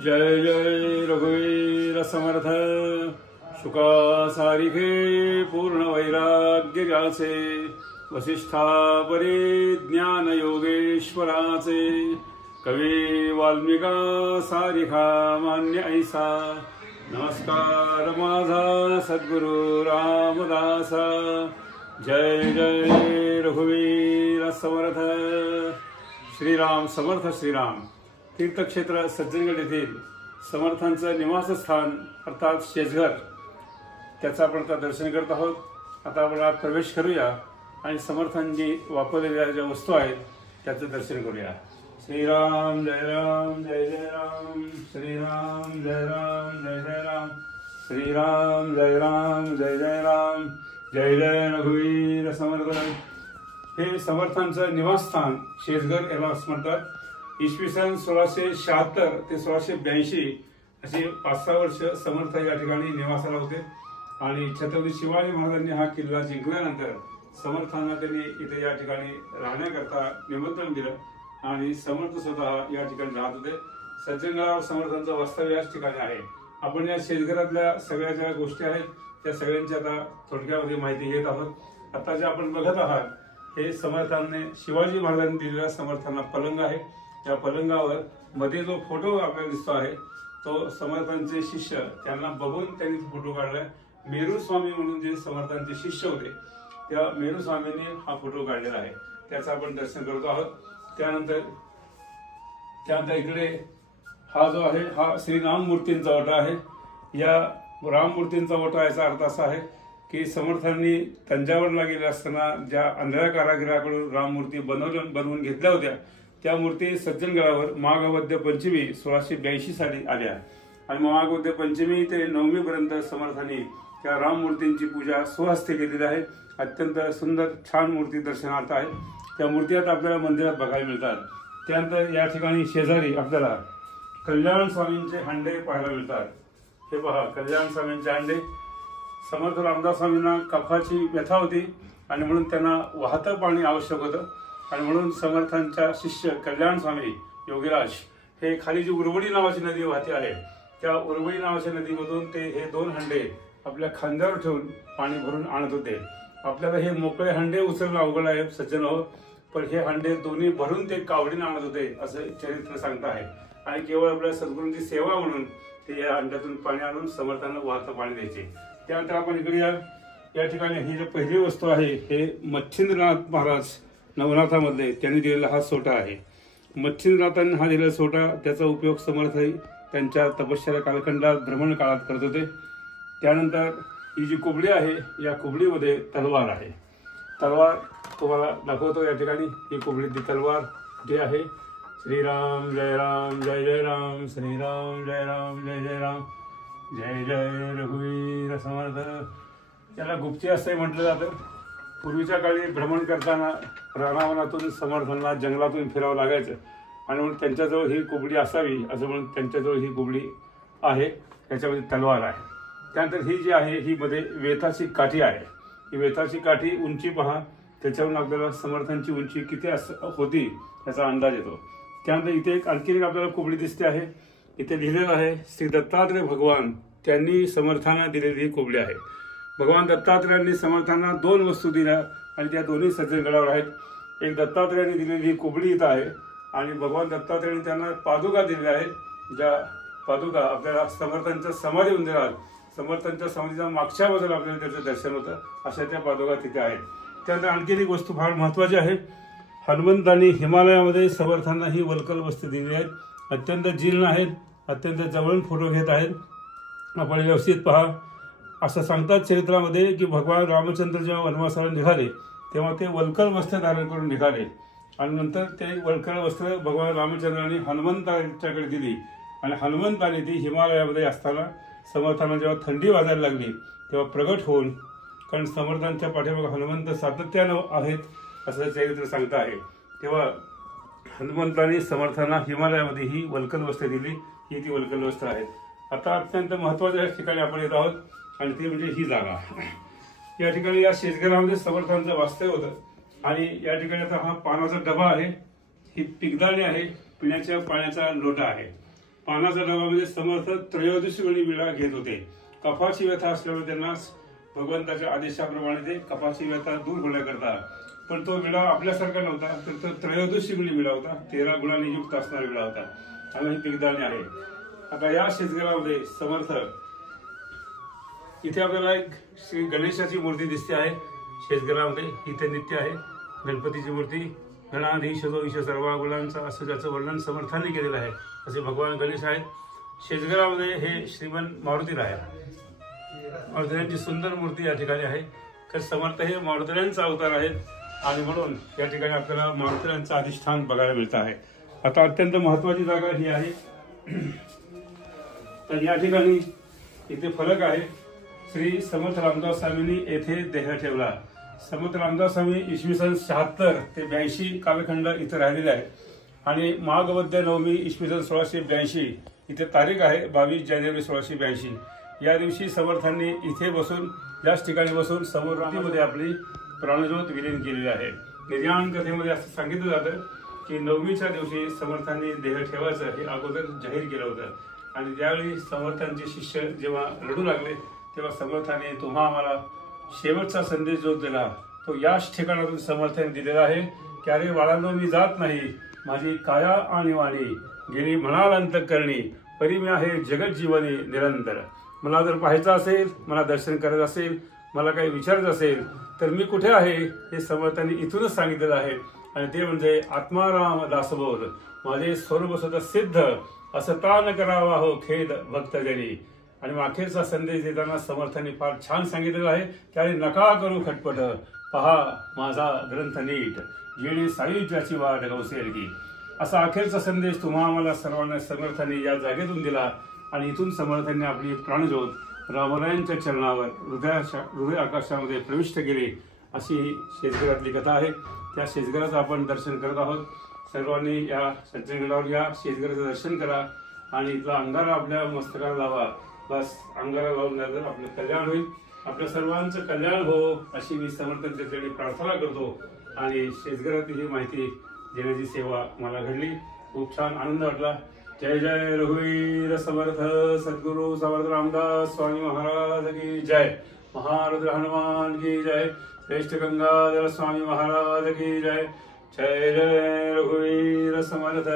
जय जय रघुवीर समर्थ शुका सारिखे पूर्ण वैराग्य व्यासे वसिष्ठा परे ज्ञान योगेश्वराचे कवी वाल्मिका सारिखा मान्य ऐसा नमस्कार माझा सद्गुरु रामदासा। जय जय रघुवीर समर्थ श्रीराम समर्थ श्रीराम। तीर्थक्षेत्र सज्जनगड येथील समर्थांचं निवासस्थान अर्थात शेजघर त्याचं आपण आता दर्शन करत आहोत। आता आपण आत प्रवेश करूया आणि समर्थांनी वापरलेल्या ज्या वस्तू आहेत त्याचं दर्शन करूया। श्रीराम जय राम जय जय राम श्रीराम जय राम जय जय राम श्रीराम जय राम जय जय राम जय जय रघुवीर समर्थ। हे समर्थांचं निवासस्थान शेजघर याला म्हणतात। इसवी सन 1676 ते 1682 असे 5-6 वर्ष समर्थ या ठिकाणी निवासाला होते आणि छत्रपती शिवाजी महाराजांनी हा किल्ला जिंकल्यानंतर समर्थांना त्यांनी इथे या ठिकाणी राहण्याकरता निमंत्रण दिलं आणि समर्थ स्वतः या ठिकाणी राहत होते। सज्जनगडावर समर्थांचं वास्तव्य याच ठिकाणी आहे। आपण या शेतघरातल्या सगळ्या ज्या गोष्टी आहेत त्या सगळ्यांची आता थोडक्यामध्ये माहिती घेत आहोत। आता जे आपण बघत आहात हे समर्थांनी शिवाजी महाराजांनी दिलेला समर्थांना पलंग आहे। या पलंगावर मध्ये जो फोटो आपल्याला दिसतो आहे तो समर्थांचे शिष्य त्यांना बघून त्यांनी फोटो काढलाय। मेरू स्वामी म्हणून जे समर्थांचे शिष्य होते त्या मेरू स्वामींनी हा फोटो काढलेला आहे, त्याचं आपण दर्शन करतो आहोत। त्यानंतर इकडे हा जो आहे हा श्रीराम मूर्तींचा ओटा आहे। या राम मूर्तींचा ओटा याचा अर्थ असा आहे की समर्थांनी तंजावरला गेले असताना ज्या आंधळ्या कारागिराकडून राम मूर्ती बनवून घेतल्या होत्या त्या मूर्ती सज्जनगडावर महावद्य पंचमी 1682 साली आल्या आणि महावद्य पंचमी ते नवमी पर्यंत समर्थांनी त्या राम मूर्तींची पूजा स्वहस्ते केलेली आहे। अत्यंत सुंदर छान मूर्ती दर्शनार्थ आहे। त्या मूर्ती आता आपल्याला मंदिरात बघायला मिळतात। त्यानंतर या ठिकाणी शेजारी आपल्याला कल्याण स्वामींचे हांडे पाहायला मिळतात। हे पहा कल्याण स्वामींचे हांडे। समर्थ रामदास स्वामींना कफाची व्यथा होती आणि म्हणून त्यांना वाहतं पाणी आवश्यक होतं आणि म्हणून समर्थांच्या शिष्य कल्याण स्वामी योगीराज हे खाली जी उर्वडी नावाची नदी वाहते आहे त्या उर्वडी नावाच्या नदीमधून ते हे 2 हंडे आपल्या खांद्यावर ठेवून पाणी भरून आणत होते। आपल्याला हे मोकळे हंडे उचलणं अवघड आहे सज्जन हो, पण हे हंडे दोन्ही भरून ते कावडीने आणत होते असं चरित्र सांगत आहे आणि केवळ आपल्या सद्गुरूंची सेवा म्हणून ते या हंड्यातून पाणी आणून समर्थांना वाहतं पाणी द्यायचे। त्यानंतर आपण इकडे या ठिकाणी ही जी पहिली वस्तू आहे हे मच्छिंद्रनाथ महाराज नवनाथामध्ये त्यांनी दिलेला हा सोटा आहे। मच्छिंद्रनाथांनी हा दिलेला सोटा त्याचा उपयोग समर्थ त्यांच्या तपश्चर्या कालखंडात भ्रमण काळात करत होते। त्यानंतर ही जी कुबडी आहे या कुबडीमध्ये तलवार आहे। तलवार तुम्हाला दाखवतो या ठिकाणी ही कुबडीची तलवार जी आहे। श्रीराम जय राम जय जय राम श्रीराम जय राम जय जय राम जय जय रघुवीर समर्थ। त्याला गुप्ती असे म्हटलं जातं। पूर्वीच्या काळी भ्रमण करताना रानावनातून समर्थांना जंगलातून फिरावं लागायचं आणि म्हणून त्यांच्याजवळ ही कुबडी असावी असं म्हणून त्यांच्याजवळ ही कुबडी आहे। त्याच्यामध्ये तलवार आहे। त्यानंतर ही जी आहे ही मध्ये वेताची काठी आहे। ही वेताची काठी उंची पहा, त्याच्यावरून आपल्याला समर्थांची उंची किती होती याचा अंदाज येतो। त्यानंतर इथे आणखी एक आपल्याला कुबडी दिसते आहे। इथे लिहिलेलं आहे श्री दत्तात्रय भगवान त्यांनी समर्थांना दिलेली ही कुबडी आहे। भगवान दत्तात्रेयांनी समर्थांना 2 वस्तू दिल्या आणि त्या दोन्ही सज्जनगडावर आहेत। एक दत्तात्रेयांनी दिलेली ही कुबडी इथं आहे आणि भगवान दत्तात्रेयांनी त्यांना पादुका दिलेल्या आहेत। ज्या पादुका आपल्याला समर्थांच्या समाधी मंदिरात समर्थांच्या समाधीच्या मागच्या बाजूला आपल्याला त्याचं दर्शन होतं अशा त्या पादुका तिथे आहेत। त्यानंतर आणखी एक वस्तू फार महत्वाची आहे। हनुमंतांनी हिमालयामध्ये समर्थांना ही वल्कल वस्तू दिलेली आहेत। अत्यंत जीर्ण आहेत, अत्यंत जवळून फोटो घेत आहेत। आपण व्यवस्थित पहा। असं सांगतात चरित्रामध्ये की भगवान रामचंद्र जेव्हा वनवासाला निघाले तेव्हा ते वल्कल वस्त्र धारण करून निघाले आणि नंतर ते वल्कल वस्त्र भगवान रामचंद्रांनी हनुमंतांच्याकडे दिली आणि हनुमंतांनी ती हिमालयामध्ये असताना समर्थांना जेव्हा थंडी वाजायला लागली तेव्हा प्रगट होऊन, कारण समर्थांच्या पाठीमागे हनुमंत सातत्यानं आहेत असं चरित्र सांगत आहे, तेव्हा हनुमंतांनी समर्थांना हिमालयामध्ये ही वल्कल वस्त्र दिली। ही ती वल्कल वस्त्र आहेत। आता अत्यंत महत्वाच्या ठिकाणी आपण येत आहोत आणि ती म्हणजे ही जागा। या ठिकाणी या शेतघरामध्ये समर्थांचं वास्तव्य होतं आणि या ठिकाणी आता हा पानाचा डबा आहे, ही पिगदाणी आहे, पिण्याच्या पाण्याचा लोटा आहे। पानाचा डबा म्हणजे समर्थ त्रयोदशी वेळी विडा घेत होते. कफाची व्यथा असल्यामुळे त्यांना भगवंताच्या आदेशाप्रमाणे ते कफाची व्यथा दूर होण्याकरता, पण तो विडा आपल्यासारखा नव्हता, तर तो त्रयोदशी वेळी विडा होता, 13 गुणांनी युक्त असणारा विडा होता आणि ही पिगदाणी आहे. आता या शेतकऱ्यामध्ये समर्थ इथे आपल्याला एक श्री गणेशाची मूर्ती दिसते आहे. शेतकऱ्यामध्ये इथे नित्य आहे गणपतीची मूर्ती. गणाधीश जो ईश सर्व गुणांचा असं ज्याचं वर्णन समर्थांनी केलेलं आहे असे भगवान गणेश आहेत. शेतकऱ्यामध्ये हे श्रीमन मारुतीला आहे. मारुतीची सुंदर मूर्ती या ठिकाणी आहे. तर समर्थ हे मारुतीयांचा अवतार आहेत आणि म्हणून या ठिकाणी आपल्याला मारुतीयांचं अधिष्ठान बघायला मिळतं आहे. आता अत्यंत महत्वाची जागा ही आहे. तर या ठिकाणी इथे फलक आहे. श्री समर्थ रामदास स्वामींनी येथे देह ठेवला. समर्थ रामदास स्वामी इसवी सन 76 ते 82 कालखंड इथे राहिलेले आहे आणि माघ वद्य नवमी इसवी सन 1682 इथे तारीख आहे 22 जानेवारी 1682. या दिवशी समर्थांनी इथे बसून याच ठिकाणी बसून समोरामध्ये आपली प्राणज्योत विलीन केलेली आहे. निर्याण कथेमध्ये असं सांगितलं जातं की नवमीच्या दिवशी समर्थांनी देह ठेवायचं हे अगोदर जाहीर केलं होतं आणि त्यावेळी समर्थांचे शिष्य जेव्हा रडू लागले तेव्हा समर्थाने तुम्हा आम्हाला शेवटचा संदेश जो दिला तो याच ठिकाणातून समर्थाने दिलेला आहे की अरे बाळांनो, मी जात नाही, माझी काया आणि वाणी गेली म्हणाल अंतःकरणी, परी मी आहे जगत जीवनी निरंतर. मला जर पाहायचं असेल, मला दर्शन करायचं असेल, मला काही विचारायचं असेल तर मी कुठे आहे हे समर्थांनी इथूनच सांगितलेलं आहे आणि ते म्हणजे आत्माराम दासबोध माझे सर्वस्वत सिद्ध असं तान करावा हो खेद भक्तजनी. आणि मग अखेरचा संदेश देताना समर्थांनी फार छान सांगितलेलं आहे की अरे नका करू खटपट, पहा माझा ग्रंथ नीट, येणे सायुज्याची वाट गवसेल की. असा अखेरचा संदेश तुम्हा आम्हाला सर्वांना समर्थांनी या जागेतून दिला आणि इथून समर्थांनी आपली प्राणज्योत रामरायांच्या चरणावर हृदय आकाशामध्ये प्रविष्ट केली. अशी शेतकऱ्यातली कथा आहे. त्या शेतकऱ्याचं आपण दर्शन करत आहोत. सर्वांनी या सज्जनगडावर या शेतकऱ्याचं दर्शन करा आणि इथला अंगारा आपल्या मस्तकाला लावा. बस अंगारा लावून झालं आपलं कल्याण होईल. आपल्या सर्वांचं कल्याण हो अशी मी समर्थांच्या चरणी प्रार्थना करतो आणि शेतकऱ्याची ही माहिती देण्याची सेवा मला घडली. खूप छान आनंद वाटला. जय जय रघुवीर समर्थ सद्गुरु समर्थ रामदास स्वामी महाराज की जय. महारुद्र हनुमान की जय. श्रेष्ठ गंगाधर स्वामी महाराज की जय. जय जय रघुवीर समर्थ.